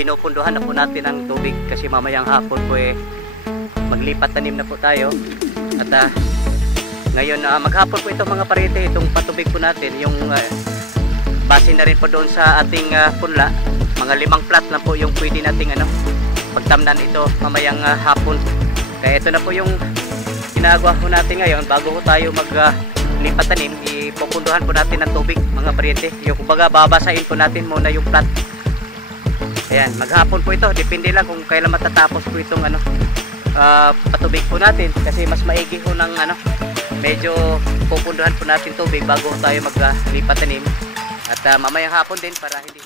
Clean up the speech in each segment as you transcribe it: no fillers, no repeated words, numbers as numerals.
pinupunduhan na po natin ang tubig kasi mamayang hapon po maglipat tanim na po tayo. At ngayon maghapon po ito mga pariente, itong patubig po natin, yung base na rin po doon sa ating punla. Mga 5 plat na po yung pwede nating pagtamnan ito mamayang hapon. Kaya ito na po yung ginagawa po natin ngayon bago po tayo maglipat tanim. Ipupunduhan po natin ng tubig mga pariente. Yung kumbaga babasahin po natin muna yung plat. Ayan, maghapon po ito, depende lang kung kailan matatapos po itong patubig po natin kasi mas maigi po ng medyo pupunduhan po natin tubig bago tayo maglipat tanim. At mamayang hapon din para hindi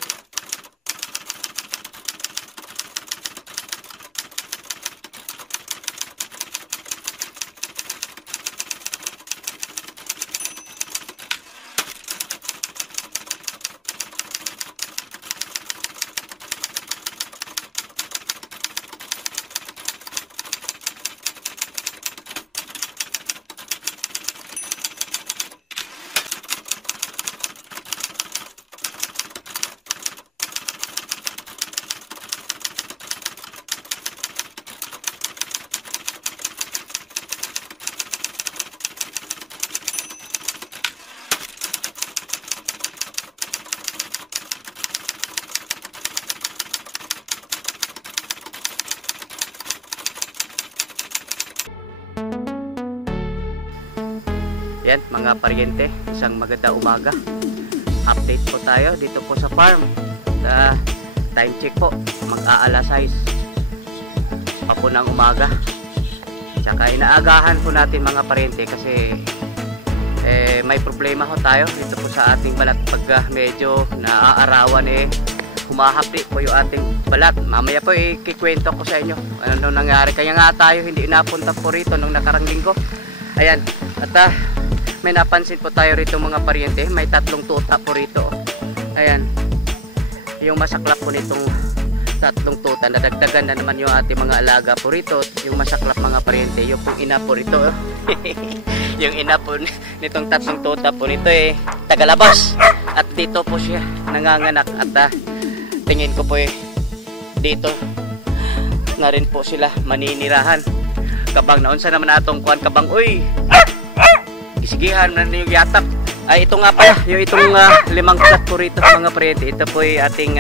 yan mga pariente, isang maganda umaga. Update po tayo dito po sa farm. Time check po, mag-aalas 6 pa po ng umaga. Tsaka inaagahan po natin mga pariente kasi may problema ho tayo dito po sa ating balat. Pag medyo naaarawan humahapdi po yung ating balat. Mamaya po ikikwento ko sa inyo ano nangyari. Kaya nga tayo hindi napunta po rito nung nakarang linggo. Ayan, at may napansin po tayo rito mga pariente, may 3 tuta po rito. Ayan, yung masaklap po nitong 3 tuta, nadagdagan na naman yung ating mga alaga po rito. Yung masaklap mga pariente, yung pong ina po rito yung ina po nitong 3 tuta po nito tagalabas. At dito po siya nanganganak. At tingin ko po dito na rin po sila maninirahan. Kabang naunsa naman atong kuan kabang, uy, isigihan na yung yatak. Ay ito nga pala, yung itong 5 plat po rito mga pariente. Ito po ating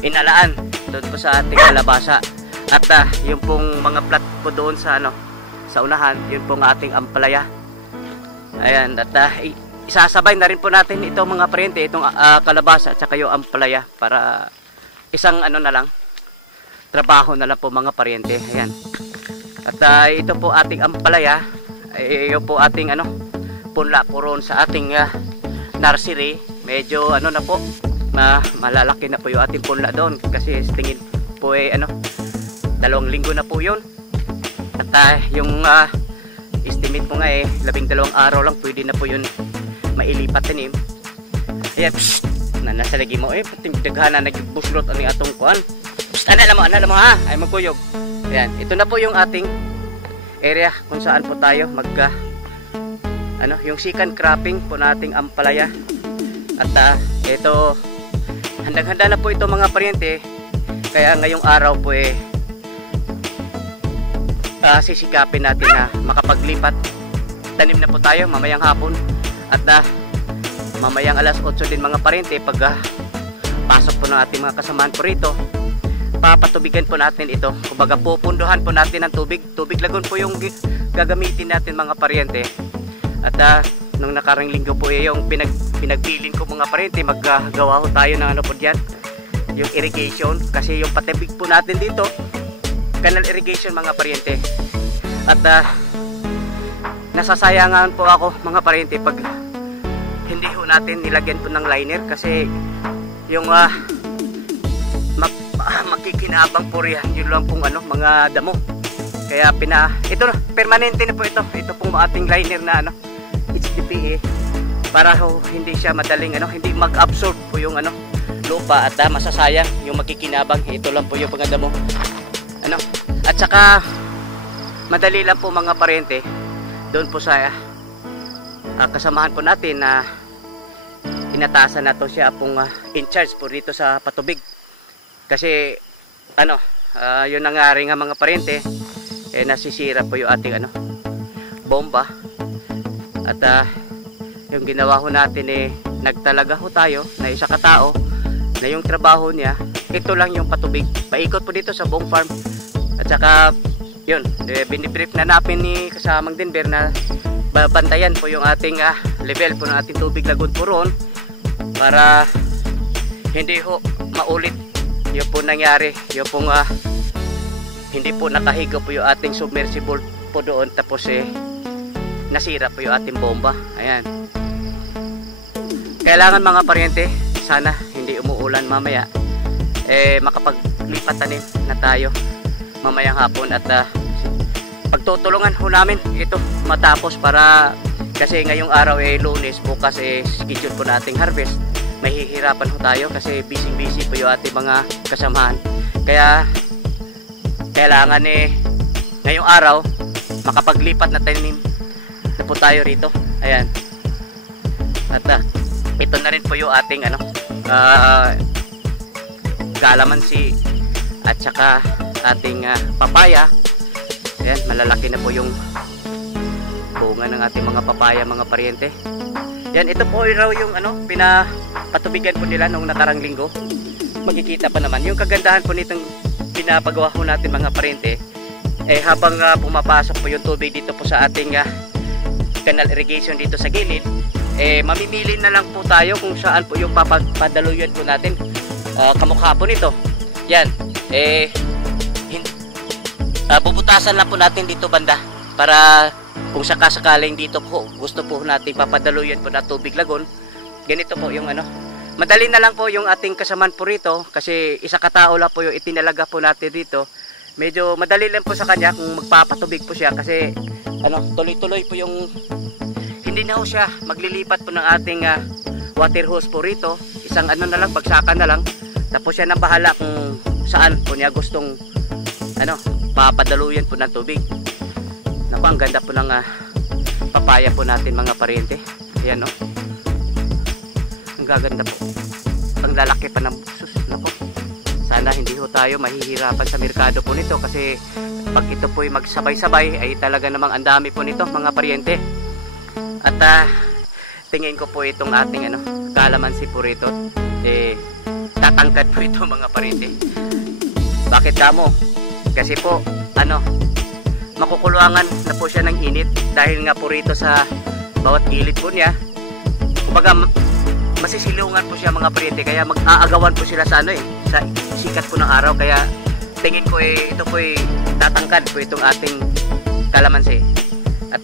inalaan doon po sa ating kalabasa. At yung pong mga plat po doon sa sa unahan, yun pong ating ampalaya. Ayan, at isasabay na rin po natin ito mga pariente, itong kalabasa at saka yung ampalaya para isang na lang, trabaho na lang po mga pariente. Ayan. At ito po ating ampalaya, yun po ating punla po ron sa ating nursery. Medyo na po, malalaki na po yung ating punla doon kasi tingin po 2 linggo na po yun. At yung estimate po nga 12 araw lang pwede na po yun mailipat tanim. Ayan, nasa lagi mo pating daghana nagbuslot ang atong kuan. Anala mo ha, ay magkuyog. Ayan, ito na po yung ating area kung saan po tayo yung second cropping po nating ampalaya. At ito, handang-handa na po ito mga pariente. Kaya ngayong araw po sisikapin natin na makapaglipat tanim na po tayo mamayang hapon. At mamayang alas 8 din mga pariente, pag pasok po ng ating mga kasamahan po rito, papatubigan po natin ito. Kumbaga pupunduhan po natin ng tubig. Tubig lagon po yung gagamitin natin mga pariente. At nung nakarang linggo po yung pinagbilin ko mga pariente, maggagawa ko tayo ng po dyan, yung irrigation. Kasi yung patubig po natin dito, canal irrigation mga pariente. At nasasayangan po ako mga pariente pag hindi ho natin nilagyan po ng liner kasi yung makikinabang po riyan yun lang pong mga damo. Kaya ito na, permanente na po ito. Ito pong ating liner na HDPE para hindi siya madaling hindi mag-absorb po yung lupa at masasayang yung makikinabang. Ito lang po yung panganda mo. At saka madali lang po mga pariente doon po sa kasamahan po natin na inatasan na to siya pong in charge po dito sa patubig. Kasi ano, yun nangyari nga mga parente, nasisira po yung ating bomba. At yung ginawa ho natin nagtalaga ho tayo na isa katao na yung trabaho niya, ito lang yung patubig. Paikot po dito sa buong farm. At saka yun, binibrief na namin ni kasamang Denver na babantayan po yung ating level po ng ating tubig lagoon po roon para hindi ho maulit yung po nangyari, yung pong hindi po nakahiga po yung ating submersible po doon, tapos nasira po yung ating bomba. Ayan, kailangan mga paryente, sana hindi umuulan mamaya, makapaglipat tanim na tayo mamayang hapon. At pagtutulungan ho namin ito matapos, para kasi ngayong araw Lunes, bukas schedule po nating harvest. Mahihirapan ho tayo kasi busy po yung ating mga kasamahan. Kaya kailangan ngayong araw makapaglipat na tanim na po tayo rito. Ayan. At ito na rin po yung ating kalamansi at saka ating papaya. Ayan, malalaki na po yung bunga ng ating mga papaya mga paryente. Yan, ito po raw yung pinapatubigan po nila noong nakarang linggo. Makikita pa naman yung kagandahan po nitong pinapagawa po natin mga paryente. Habang pumapasok po yung tubig dito po sa ating canal irrigation dito sa gilid, mamimili na lang po tayo kung saan po yung papadaluyan po natin. Kamukha po nito. Yan, bubutasan lang po natin dito banda para kung sakasakaling dito po gusto po natin papadaluyan po na tubig lagon. Ganito po yung madali na lang po yung ating kasamaan po rito, kasi isa katao lang po yung itinalaga po natin dito. Medyo madali lang po sa kanya kung magpapatubig po siya, kasi tuloy-tuloy po yung, hindi na po siya maglilipat po ng ating water hose po rito. Isang na lang, bagsakan na lang, tapos siya nang bahala kung saan po niya gustong papadaluyan po ng tubig. Naku, ang ganda po ng papaya po natin mga paryente. Ayan, no? Ang gaganda po. Ang lalaki pa ng sus. Naku, sana hindi ho tayo mahihirapan sa merkado po nito, kasi pag ito po ay magsabay-sabay ay talaga namang ang dami po nito mga paryente. At tingin ko po itong ating kalamansi po rito, tatangkad po ito mga paryente. Bakit kamo? Kasi po makukuluangan na po siya ng init, dahil nga po rito sa bawat gilid po niya, kumbaga masisilungan po siya mga paryente, kaya mag-aagawan po sila sa sa sikat po ng araw. Kaya tingin ko ito po tatangkad po itong ating kalamansi. At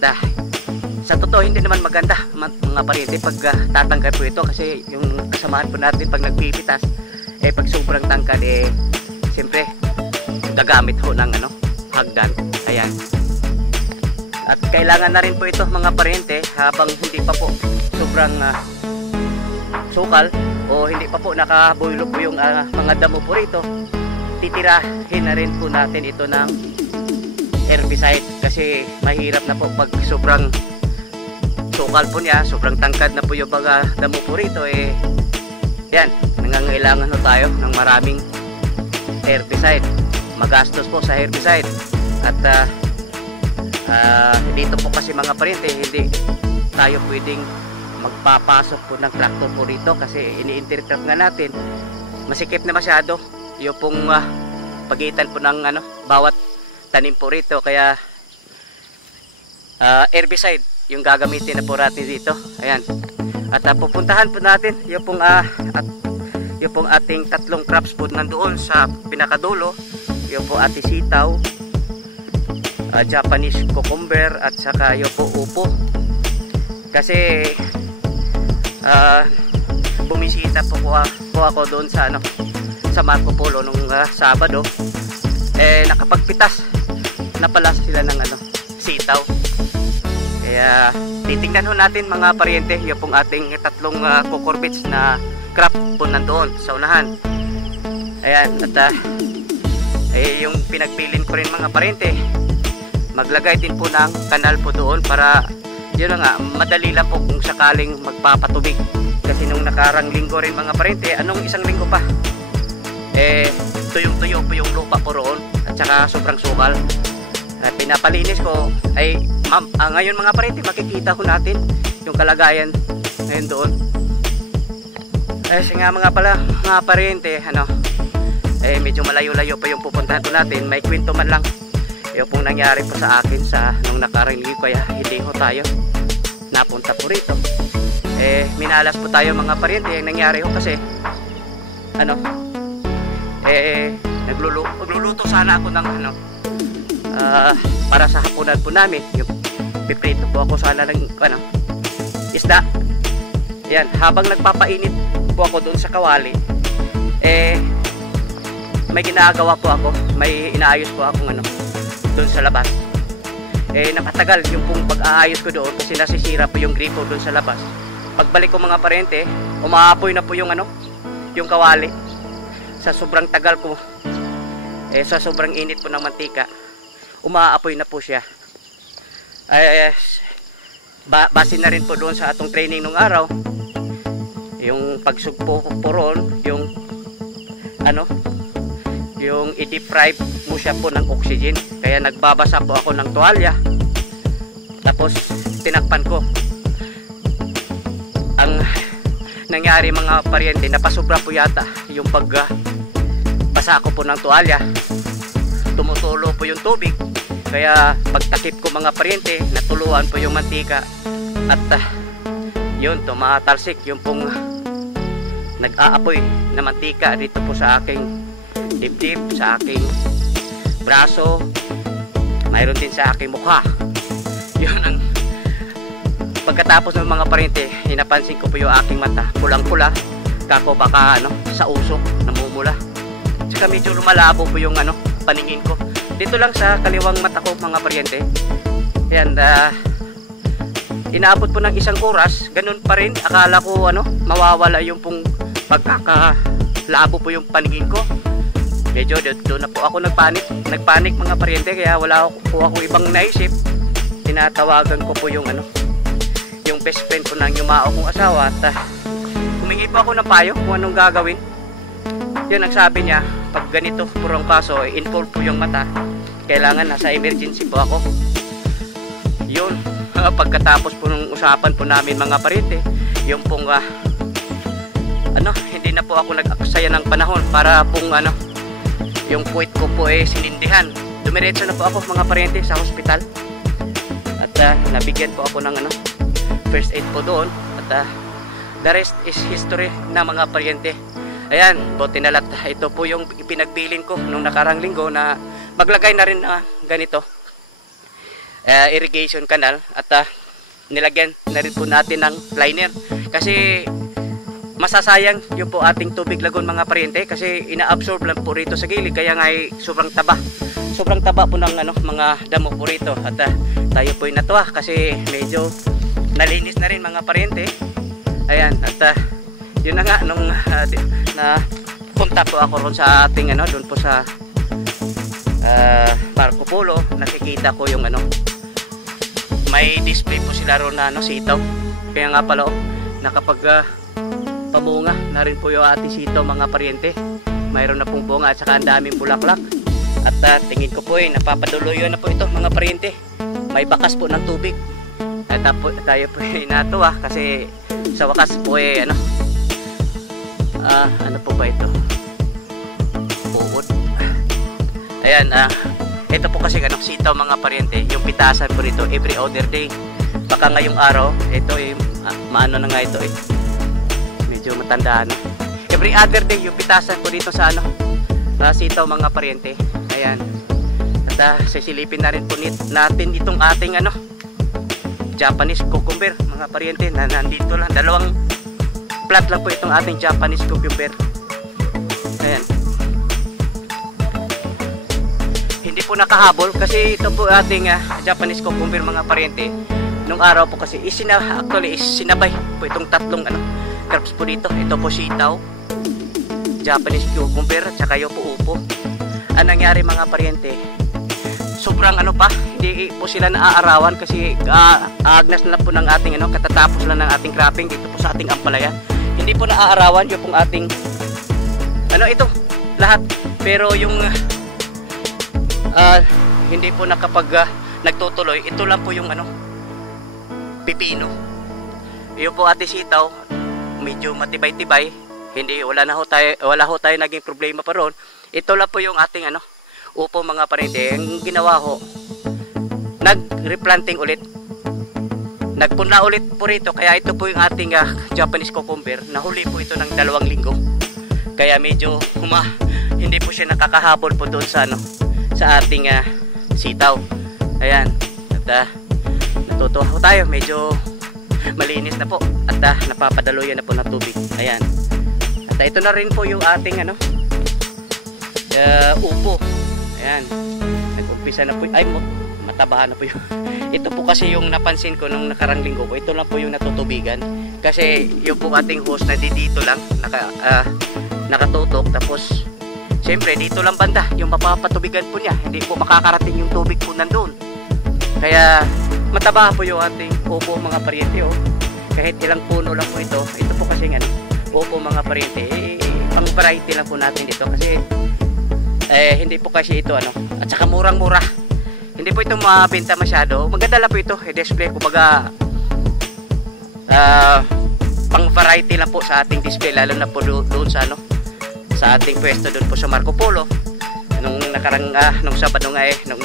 sa totoo hindi naman maganda mga paryente pag tatangkad po ito, kasi yung kasamaan po natin pag nagpipitas, pag sobrang tangkad siyempre gagamit ho ng hagdan. Ayan. At kailangan na rin po ito mga paryente, habang hindi pa po sobrang sukal o hindi pa po nakabuilo po yung mga damo po rito, titirahin na rin po natin ito ng herbicide, kasi mahirap na po pag sobrang sukal po niya, sobrang tangkad na po yung mga damo po rito. Yan, nangangailangan ho tayo ng maraming herbicide. Magastos po sa herbicide. At dito po kasi mga paryente, hindi tayo pwedeng magpapasok po ng tractor po rito, kasi ini-interrupt nga natin, masikip na masyado yung pong pagitan po ng bawat tanim po rito. Kaya herbicide yung gagamitin na po natin dito. Ayan. At pupuntahan po natin yung pong ating tatlong crops po nandoon sa pinakadulo. Yung po ating sitaw, Japanese cucumber, at saka yung po upo. Kasi bumisita po ako doon sa Marco Polo nung Sabado. Nakapagpitas na pala sila ng sitaw. Kaya titingnan ho natin mga paryente yung pong ating tatlong cucurbits na crop po nandoon sa unahan. Ayan. At yung pinagpilin ko rin mga paryente, maglagay din po ng kanal po doon, para yun na nga, madali lang po kung sakaling magpapatubig. Kasi nung nakarang linggo rin mga paryente, isang linggo pa, tuyong-tuyo po yung lupa po roon at saka sobrang sukal. Pinapalinis ko ay ngayon mga parente, makikita ko natin yung kalagayan ngayon doon. Nga mga pala mga parente, medyo malayo-layo pa yung pupuntahan po natin. May kwento man lang yung pong nangyari po sa akin sa nung nakarang linggo, kaya hindi ho tayo napunta po rito. Minalas po tayo mga parente. Yung nangyari ho kasi nagluluto sana ako ng para sa hapunan po namin. Yung piprito po ako sana ng isda. Yan, habang nagpapainit po ako doon sa kawali, may ginagawa po ako, may inaayos po ako doon sa labas. Napatagal yung pong pag-aayos ko doon kasi nasisira po yung gripo doon sa labas. Pagbalik ko mga parente, umaapoy na po yung yung kawali. Sa sobrang tagal ko, sa sobrang init po ng mantika, umaapoy na po siya. Base na rin po doon sa atong training nung araw, yung pagsugpo po ron, yung yung i-deprive mo siya po ng oxygen. Kaya nagbabasa po ako ng tuwalya, tapos tinakpan ko. Ang nangyari mga paryente, napasobra po yata yung pagbasa ko po ng tuwalya, tumutulo po yung tubig. Kaya pagtakip ko mga paryente, natuluan po yung mantika at yun, tumatalsik yung pong nag-aapoy na mantika dito po sa aking dibdib, sa aking braso, mayroon din sa aking mukha. Yun ang pagkatapos ng mga paryente, hinapansin ko po yung aking mata, pulang-pula, kako baka sa usok, namumula. Saka medyo lumalabo po yung paningin ko. Dito lang sa kaliwang mata ko mga paryente. Yan, inaabot po ng 1 oras, ganun pa rin. Akala ko mawawala yung pong pagkakalabo po yung paningin ko. Medyo doon na po ako nagpanik mga paryente, kaya wala po ako ibang naisip. Tinatawagan ko po yung yung best friend ko ng yumao kong asawa at humingi po ako ng payo kung anong gagawin. Yun ang sabi niya, pag ganito purong kaso, involve po yung mata, kailangan nasa emergency po ako. Yun, pagkatapos po ng usapan po namin mga paryente, yung pong hindi na po ako nag-aksaya ng panahon para pong yung puwit ko po sinindihan. Dumiretso na po ako mga paryente sa hospital at nabigyan po ako ng first aid po doon at the rest is history na mga paryente. Ayan, buti na lang ito po yung pinagbilin ko nung nakarang linggo na maglagay na rin na ganito irrigation canal at nilagyan na rin po natin ng liner kasi masasayang yung po ating tubig lagon mga paryente kasi ina-absorb lang po rito sa gilid, kaya nga sobrang taba po ng mga damo po rito at tayo po natuwa kasi medyo nalinis na rin mga paryente. Ayan, at yun na nga nung na punta po ako ron sa ating doon po sa Marco Polo, nakikita ko yung may display po sila ron na sitaw. Kaya nga pala nakapag pamunga na rin po yung ating sitaw mga paryente. Mayroon na pong bunga at saka ang daming bulaklak at tingin ko po napapaduloy na po ito mga paryente. May bakas po ng tubig at tayo po natuwa kasi sa wakas po ano po ba ito? Puwod. Ayan, ito po kasi sitaw mga paryente, yung pitasan po rito every other day. Baka ngayong araw, ito maano na nga ito medyo matanda na. Every other day yung pitasan po dito sa sitaw mga paryente. Ayan. At sisilipin na rin po natin itong ating Japanese cucumber mga paryente na nandito lang. Dalawang plat lang po itong ating Japanese cucumber. Ayan. Hindi po nakahabol kasi ito po ating Japanese cucumber mga paryente. Nung araw po kasi sinabay po itong tatlong crops po dito. Ito po sitaw, Japanese cucumber, at saka yung po upo. Ang nangyari mga paryente, sobrang hindi po sila naaarawan kasi agnas na po ng ating katatapos lang ng ating cropping dito po sa ating ampalaya. Hindi po naaarawan yung pong ating ito lahat. Pero yung hindi po nagtutuloy, ito lang po yung pipino. Yung po ate sitaw, medyo matibay-tibay. Wala ho tayo naging problema pa ron. Ito lang po yung ating upo mga parente. Ang ginawa ho, nag-replanting ulit. Nagpunla ulit po rito. Kaya ito po yung ating Japanese cucumber. Nahuli po ito ng 2 linggo. Kaya medyo hindi po siya nakakahabol po doon sa ating sitaw. Ayan. At natutuwa po tayo. Medyo malinis na po. At napapadaluyan na po ng tubig. Ayan. At ito na rin po yung ating upo. Ayan. Nag-umpisa na po. Ay, matabahan na po yun. Ito po kasi yung napansin ko nung nakarang linggo ko. Ito lang po yung natutubigan. Kasi yung po ating hose na dito lang nakatutok. Tapos siyempre dito lang banda yung mapapatubigan po niya. Hindi po makakarating yung tubig po nandun. Kaya mataba po yung ating upo mga pariente. Kahit ilang puno lang po ito. Ito po kasi upo mga pariente. Pang variety lang po natin ito. Kasi hindi po kasi ito at saka murang-mura. Hindi po ito mabenta masyado. Maganda lang po ito. I-display kumbaga pang variety lang po sa ating display. Lalo na po doon sa ating pwesto doon po sa Marco Polo. Nung nakarang nung Sabado nga nung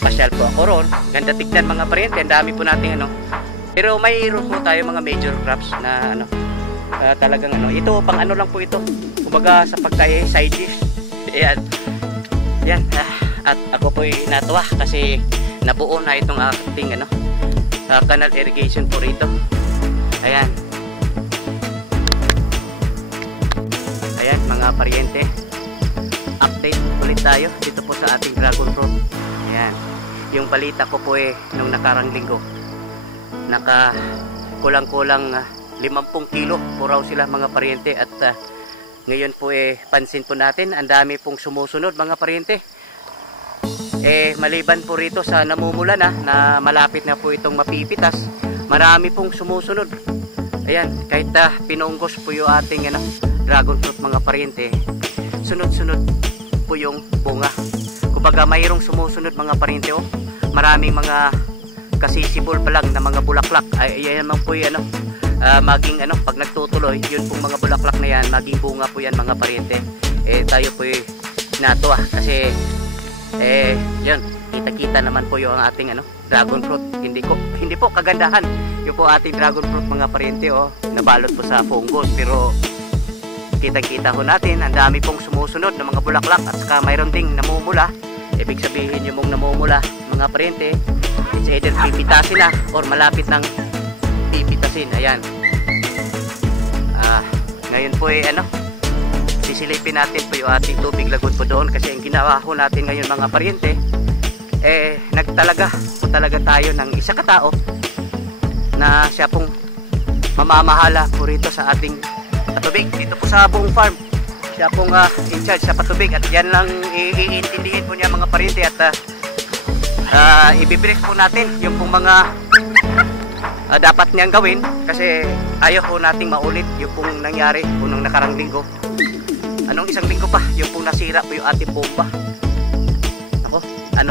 pasyal po ako ron. Ganda tignan mga pariente. Ang dami po nating Pero mayroon po tayo mga major crops na talagang ito pang lang po ito. Kumbaga sa pagkain side dish. Ayan. Yan. At ako po'y natuwa kasi nabuo na itong ating canal irrigation po rito. Ayan. Ayan mga pariente. Update ulit tayo dito po sa ating dragon fruit. Ayan. Yung balita ko po nung nakarang linggo. Kulang-kulang 50 kilo po raw sila mga pariente. At ngayon po pansin po natin ang dami pong sumusunod mga pariente. Maliban po rito sa namumula na malapit na po itong mapipitas, marami pong sumusunod. Ayan, kahit pinunggos po yung ating dragon fruit mga pariente, sunod-sunod po yung bunga. Kumbaga mayroong sumusunod mga pariente. Maraming mga kasisibol pa lang na mga bulaklak. Ayan naman po yung maging pag nagtutuloy, yun pong mga bulaklak na yan, maging bunga po yan mga pariente. Tayo po natuwa kasi yun, kita-kita naman po yung ating dragon fruit. Hindi po kagandahan yung po ating dragon fruit mga pariente nabalot po sa fungus, pero kita-kita ho natin ang dami pong sumusunod na mga bulaklak at saka mayroon ding namumula. Ibig sabihin yung mong namumula mga pariente, it's either pipitasin na or malapit ng pipitasin. Ayan. Ngayon po sisilipin natin po yung ating tubig lagot po doon kasi ang ginawa ho natin ngayon mga pariente nagtalaga po talaga tayo ng isa katao na siya pong mamamahala po rito sa ating patubig dito po sa buong farm. Siya pong in charge sa patubig at yan lang iintindihin po niya mga pariente at ibibrief po natin yung pong mga dapat niyang gawin kasi ayaw po nating maulit yung pong nangyari po nung nakarang linggo. Anong isang linggo pa, yung pong nasira po yung ating bomba. Ako,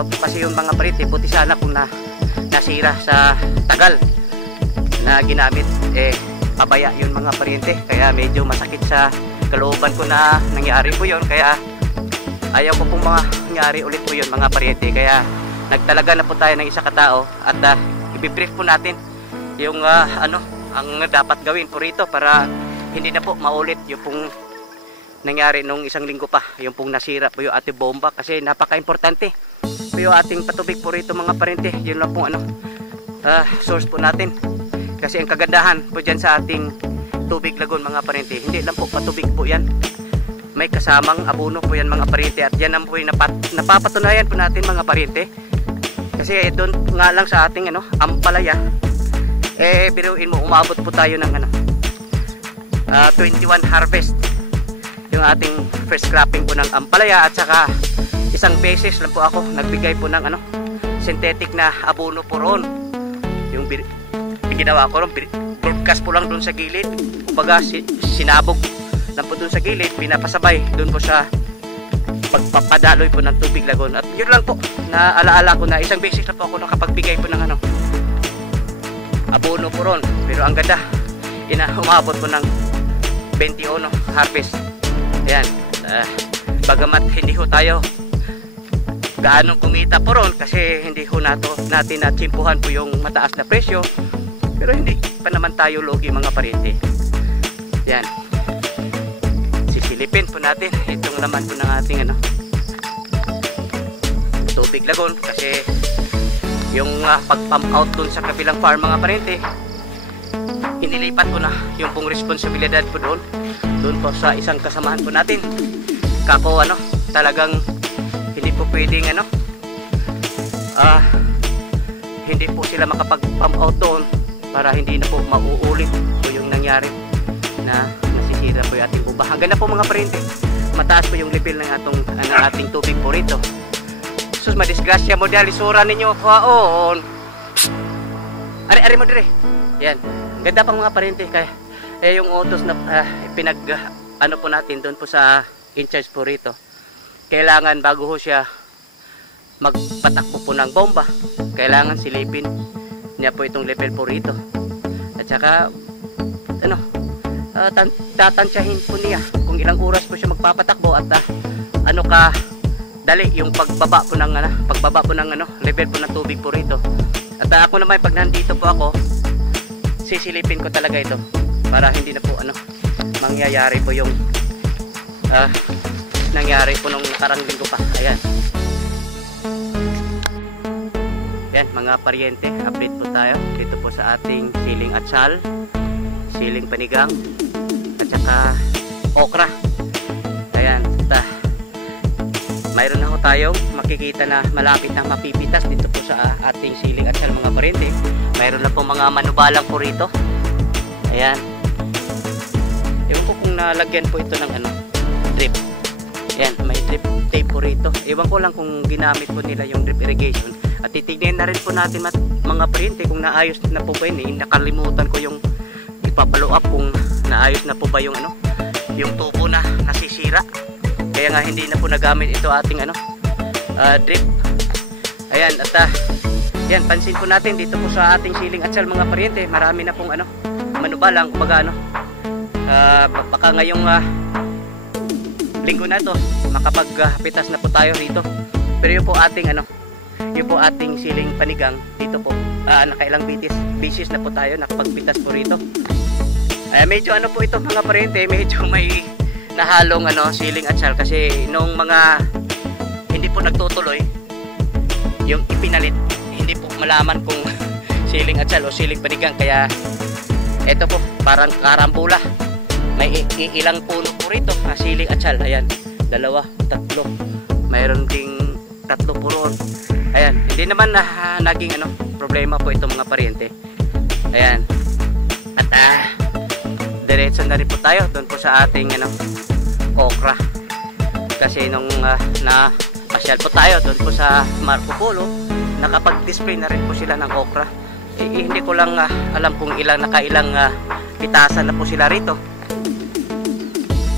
po kasi yung mga pariente, buti sana kung nasira sa tagal na ginamit, pabaya yung mga pariente. Kaya medyo masakit sa kalooban ko na nangyari po yun. Kaya ayaw ko pong nangyari ulit po yun mga pariente. Kaya nagtalaga na po tayo ng isa katao at ibibrief po natin yung ang dapat gawin po rito para hindi na po maulit yung pong nangyari nung isang linggo pa, yung pong nasira po yung ating bomba kasi napaka-importante po yung ating patubig po rito mga pariente. Yun lang po source po natin kasi ang kagandahan po dyan sa ating tubig lagon mga pariente, hindi lang po patubig po yan, may kasamang abono po yan mga pariente at yan ang po yung napapatunayan po natin mga pariente kasi doon nga lang sa ating ampalaya biruin mo umabot po tayo ng 21 harvest yung ating first cropping po ng ampalaya at saka isang beses lang po ako nagbigay po ng synthetic na abono po ron. Yung ginawa ko ron, broadcast po lang doon sa gilid, kumbaga sinabog lang po doon sa gilid, pinapasabay doon po sa pagpapadaloy po ng tubig lagon. At yun lang po, naalaala ko na isang beses na po ako nakapagbigay po ng abono po ron. Pero ang ganda, umabot po ng 21 harvest. Ayan, bagamat hindi ho tayo gaano kumita po ron kasi hindi ho natin natsimpuhan po yung mataas na presyo, pero hindi pa naman tayo lugi mga pariente. Yan, sisilipin po natin itong laman po ng ating tubig lagon kasi yung pag-pump out dun sa kabilang farm mga pariente, inilipat ko na yung pong responsibilidad po doon po sa isang kasamahan po natin. Kako talagang hindi po pwedeng hindi po sila makapag-pump out doon para hindi na po mauulit po yung nangyari na nasisira po yung ating buba. Hanggang na po mga pariente, mataas po yung level ng ating tubig po rito. Sus, madisgrasya mo dahil isura ninyo haon. Ari mo dire. Yan, ganda pang mga pariente. Kaya yung utos na pinag po natin doon po sa in charge po rito, kailangan bago ho siya magpatakbo po ng bomba, kailangan silipin niya po itong level po rito. At saka tatansyahin po niya kung ilang oras po siya magpapatakbo at dali yung pagbaba po ng level po ng tubig po rito. At ako naman pag nandito po ako, sisilipin ko talaga ito para hindi na po mangyayari po yung nangyari po nung nakarang linggo pa. Ayan. Yan mga pariente, update po tayo dito po sa ating siling atsal, siling panigang at saka okra. Ayan, mayroon na ho tayong makikita na malapit na mapipitas dito po sa ating siling atsal mga pariente. Mayroon na po mga manubalang po rito. Ayan. Ewan ko kung nalagyan po ito ng drip. Ayan, may drip tape po rito. Ewan ko lang kung ginamit po nila yung drip irrigation. At titignan na rin po natin mga pariente kung naayos na po ba yun. Nakalimutan ko yung ipapalo up kung naayos na po ba yung yung tubo na nasisira. Kaya nga hindi na po nagamit ito ating drip. Ayan, at yan, pansin po natin dito po sa ating siling atsal mga pariente, marami na pong manubalang, kumbaga baka ngayong linggo na to makapagpitas na po tayo rito. Pero yung po ating siling panigang dito po, nakailang bisis na po tayo nakapagpitas po rito. Medyo po ito mga pariente, medyo may nahalong siling atsal kasi nung mga hindi po nagtutuloy yung ipinalit, hindi po malaman kung siling atsal o siling panigang, kaya ito po parang karambula. May ilang puno po rito na siling atsal. Ayan, 2, 3, mayroon ding 3 po roon. Ayan, hindi naman naging problema po ito mga pariente. Ayan, at diretso na rin po tayo doon po sa ating okra. Kasi nung pasyal po tayo doon po sa Marco Polo, nakapag-display na rin po sila ng okra. Hindi ko lang alam kung nakailang pitasan na po sila rito.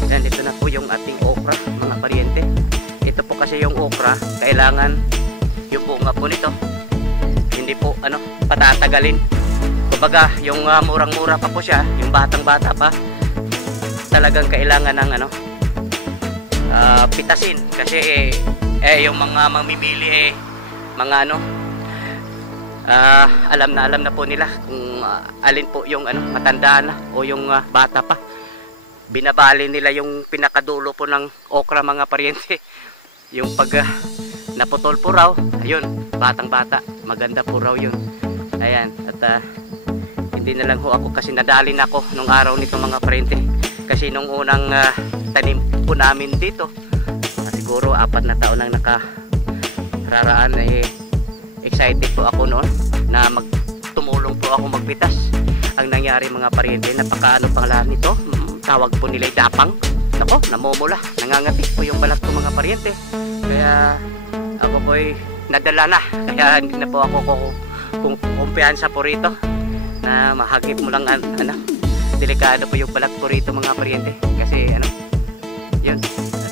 Yan, dito na po yung ating okra mga pariente. Ito po kasi yung okra, kailangan yung bunga po nito hindi po patatagalin. Kumbaga yung murang-mura pa po siya, yung batang-bata pa, talagang kailangan ng pitasin kasi yung mga mamimili mga alam na po nila kung alin po yung matanda na o yung bata pa. Binabali nila yung pinakadulo po ng okra mga pariente. Yung pag naputol po raw, ayun, batang-bata, maganda po raw yun. Ayan, at hindi na lang ho ako kasi nadali na ako nung araw nito mga pariente. Kasi nung unang tanim po namin dito, siguro 4 na taon nang nakararaan, excited po ako noon na tumulong po ako magpitas. Ang nangyari mga pariente, pangalan nito, tawag po nila dapang. Nako, namumula, nangangatik po yung balat ko mga pariente. Kaya ako po'y nadala na. Kaya hindi na po ako kung kumpiyansa po rito na mahagip mo lang delikado po yung balat ko rito mga pariente. Kasi yun,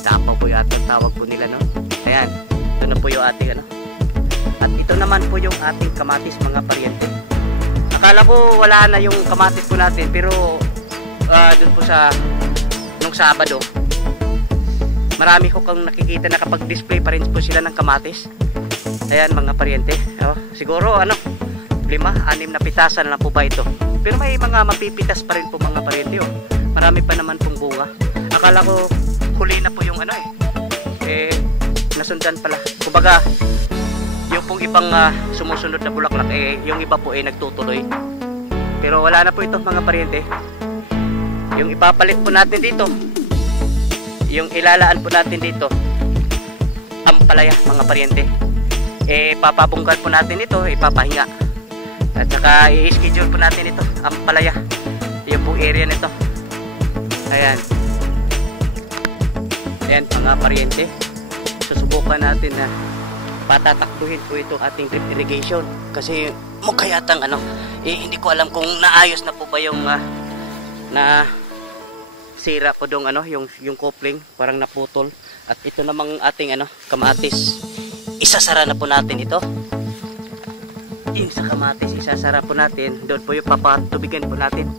dapang. baboy at tawag po nila, no? Ayan, ito na po yung ating ano. At ito naman po yung ating kamatis, mga paryente. Akala ko wala na yung kamatis po natin, pero dun po sa nung Sabado, marami ko kang nakikita na kapag display pa rin po sila ng kamatis. Ayan, mga paryente. Siguro ano, 5-6 na pitasan lang po ba ito. Pero may mga mapipitas pa rin po, mga paryente. Marami pa naman pong bunga. Akala ko huli na po yung ano nasundan pala. Kumbaga, yung pong ibang sumusunod na bulaklak, yung iba po nagtutuloy. Pero wala na po ito, mga paryente. Yung ipapalit po natin dito, yung ilalaan po natin dito, ampalaya, mga paryente. Papabunggan po natin ito, ipapahinga. At saka i-schedule po natin ito, ampalaya, yung pong area nito. Ayan. Ayan, mga paryente. Susubukan natin na patatakbuhin po ito ating drip irrigation. Kasi mukha yatang ano, hindi ko alam kung naayos na po ba yung na sira po dong ano, yung coupling, parang naputol. At ito namang ating ano, kamatis. Isasara na po natin ito. Yung sa kamatis, isasara po natin. Doon po yung papatubigan po natin.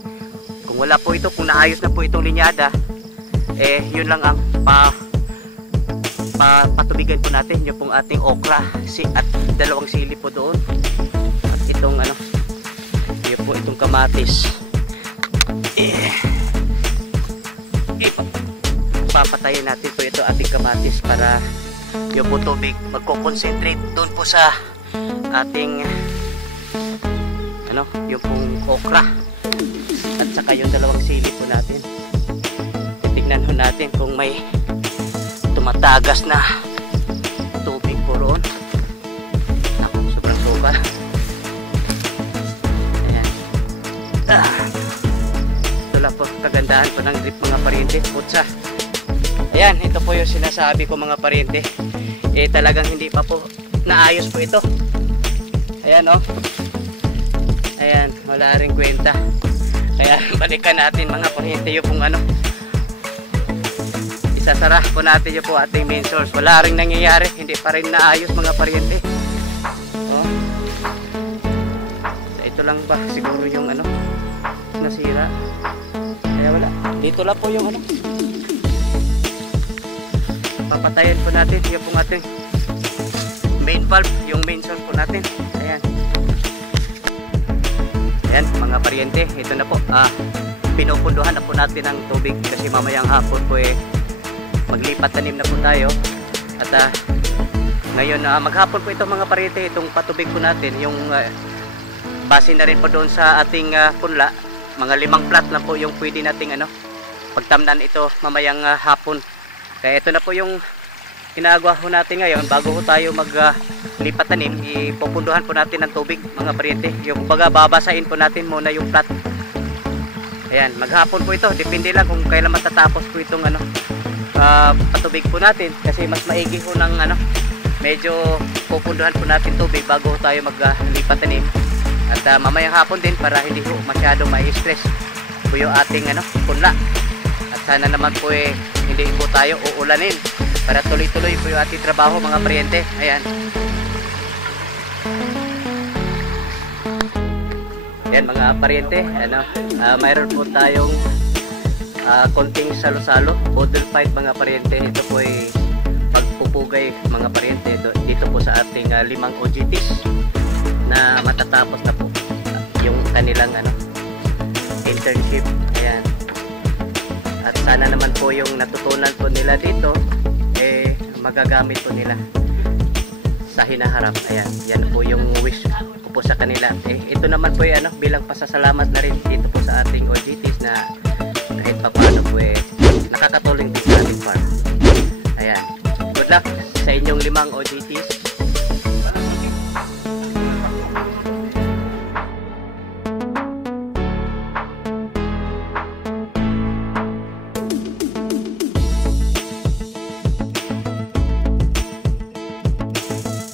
Kung wala po ito, kung naayos na po itong linyada, yun lang ang patubigan po natin. Yung pong ating okra at 2 sili po doon. At itong ano, yun po itong kamatis. Papatayin natin po ito ating kamatis para yung po tubig magko-concentrate doon po sa ating ano, yung pong okra at saka yung 2 sili po natin. Titignan ho natin kung may tumatagas na tubig po roon. Ako, sobrang soba. Ayan. Ito lang po kagandahan po ng drip, mga paryente. Putsa. Ayan, ito po yung sinasabi ko, mga paryente. Talagang hindi pa po naayos po ito. Ayan, oh. Ayan, wala rin kwenta. Kaya balikan natin, mga paryente, yung pong ano, isasara po natin yung po ating main source. Wala rin nangyayari, hindi pa rin naayos, mga paryente. Oh. So, ito lang ba siguro yung ano, nasira. Kaya wala, dito lang po yung ano, papatayin po natin yung pong ating main valve, yung main source po natin. Ayan. Ayan, mga paryente, ito na po. Pinupunduhan na po natin ang tubig kasi mamayang hapon po maglipat tanim na po tayo. At ngayon maghapon po ito, mga paryente, itong patubig po natin, yung base na rin po doon sa ating punla. Mga 5 plat na po yung pwede nating ano, pagtamnan ito mamayang hapon. Kaya ito na po yung ginagawa ho natin ngayon. Bago ho tayo maglipat tanim, ipupunduhan po natin ng tubig, mga paryente. Yung baga babasain po natin muna yung plat. Ayan, maghapon po ito. Depende lang kung kailan matatapos po itong ano, patubig po natin. Kasi mas maigi ho ng ano, medyo pupunduhan po natin tubig bago ho tayo maglipat tanim. At mamayang hapon din para hindi ho masyadong ma-stress po yung ating ano, punla. At sana naman po hindi po tayo uulanin para tuloy-tuloy po yung ating trabaho, mga paryente. Ayan. Ayan, mga paryente, ano, mayroon po tayong konting salo-salo, bottle fight, mga paryente. Ito po ay pagpupugay, mga paryente, dito po sa ating 5 OJTs na matatapos na po yung kanilang ano, internship. Ayan. At sana naman po yung natutunan po nila dito magagamit po nila sa hinaharap. Ayan, yan po yung wish ko po sa kanila. Ito naman po ano, bilang pasasalamat na rin dito po sa ating OJTs na kahit pa paano po nakakatulong din sa ating farm. Ayan, good luck sa inyong 5 OJTs.